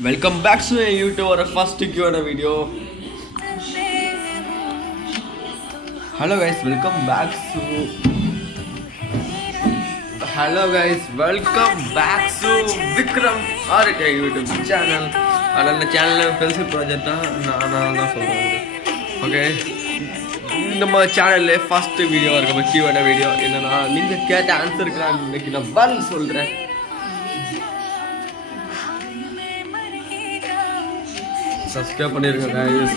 Welcome back to YouTube or first Q&A video. Hello guys, welcome back to Vikram RK YouTube channel. அந்த channel பெருசு project தான் நான் சொல்கிறேன். Okay, நம்ம சேனலில் ஃபஸ்ட்டு வீடியோ இருக்க Q&A வீடியோ என்னன்னா, நீங்கள் கேட்ட ஆன்சருக்கு நான் இன்னைக்கு நான் பதில் சொல்கிறேன். சப்ஸ்கிரைப் பண்ணிருங்க गाइस.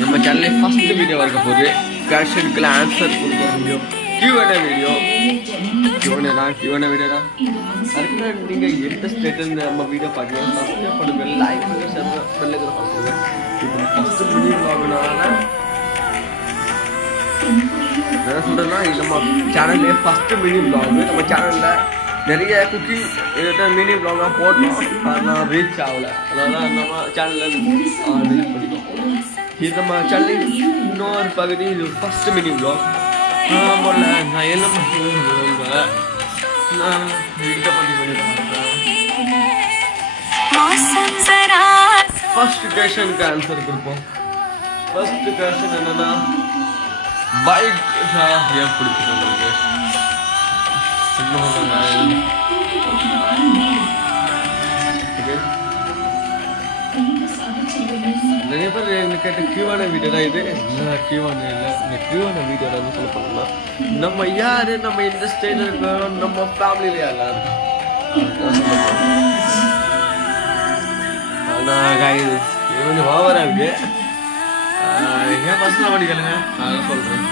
நம்ம சேனல்ல ஃபர்ஸ்ட் வீடியோ வரக்க போகுது. क्वेश्चनக்கு ஆன்சர் கொடுக்குற video, Q&A video. Q&A video தான். அதுக்கு நீங்க எந்த ஸ்டேட்ல நம்ம வீடியோ பாத்தீங்கன்னா சப்ஸ்கிரைப் பண்ணுங்க, லைக் பண்ணுங்க, ஷேர் பண்ணுங்க, பெல் ஐகான் பண்ணுங்க. இப்போ ஃபர்ஸ்ட் வீடியோ வாங்குனால என்ன சொல்கிறேன்னா, நம்ம சேனல்லே ஃபஸ்ட்டு மினி ப்ளாகு. நம்ம சேனலில் நிறைய குக்கிங் மினி ப்ளாகாக போட்டோம், ஆனால் ரீச் ஆகலை. அதனால் நம்ம சேனலில் ரீச் பண்ணிட்டோம். இது நம்ம சேனலில் இன்னொரு பகுதி, இது ஃபஸ்ட்டு மினி ப்ளாக். போல நான் என்ன பண்ணுறேன், நான் இதை பண்ணி ஃபஸ்ட் கொஷனுக்கு ஆன்சர் கொடுப்போம். ஃபஸ்ட்டு கொஷன் என்னென்னா, பைக் ஏன் பிடிக்கும் உங்களுக்கு? நிறைய பேர் எனக்கு கேட்ட Q&A வீடியோ தான் இது. Q&A இல்லை, இந்த Q&A வீடியோ தான் சொல்ல போனோம்னா, நம்ம யார், நம்ம எந்த ஸ்டைலில் இருக்கோம், நம்ம ஃபேமிலியில் யாரெல்லாம் இருக்கோம். ஆனால் கைஸ் இது கொஞ்சம் ஓவராக இருக்கு. ஏன் பஸ்ஸில் படிக்கலுங்க, நான் சொல்கிறேன்.